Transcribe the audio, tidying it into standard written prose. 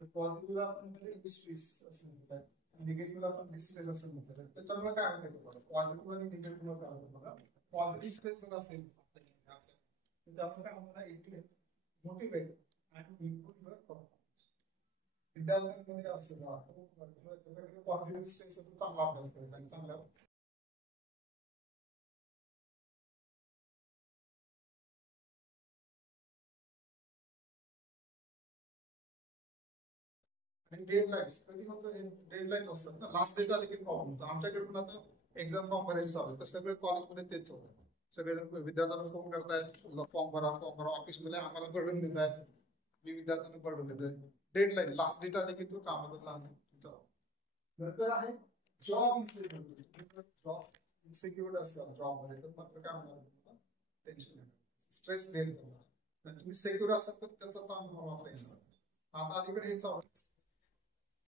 पॉझिटिव्हला आपण म्हणजे स्ट्रेस असं म्हणतात, निगेटिव्हला आपण डिस्ट्रेस असं म्हणतात. त्याच्यामुळे काय माहिती तुम्हाला, पॉझिटिव्ह आणि निगेटिव्ह काय होतं बघा. पॉझिटिव्ह स्ट्रेस जर असेल तर आपण काय म्हणतात, मोटिवेट आणि इम्प्रूव्ह युअर परफॉर्मन्स. विद्यार्थ्यांमध्ये असतं पॉझिटिव्ह स्ट्रेस चांगला अभ्यास करेल आणि चांगल्या आणि डेडलाईन्स कधी होतं, डेडलाईन्स असतात ना, लास्ट डेट आली की प्रॉब्लेम होतो. आमच्याकडे पण आता एक्झाम फॉर्म भरायचं चालू तर सगळे कॉलेजमध्ये तेच होतं. सगळेजण विद्यार्थ्यांना फोन करतायत, फॉर्म भरा फॉर्म भरा, ऑफिसमध्ये आम्हाला बर्डन देत आहेत, मी विद्यार्थ्यांना बर्डन देतोय. डेडलाईन लास्ट डेट आली की तो कामातच लागतो. नंतर आहे जॉब इन्सिक्युरिटी. जॉब इन्सिक्युअर्ड असतात जॉबमध्ये तर मात्र काय होणार, टेन्शन स्ट्रेस क्रिएट करणार. तुम्ही सेक्युअर असाल तर त्याचा ताण तुम्हाला येणार. आता अलीकडे हे चालू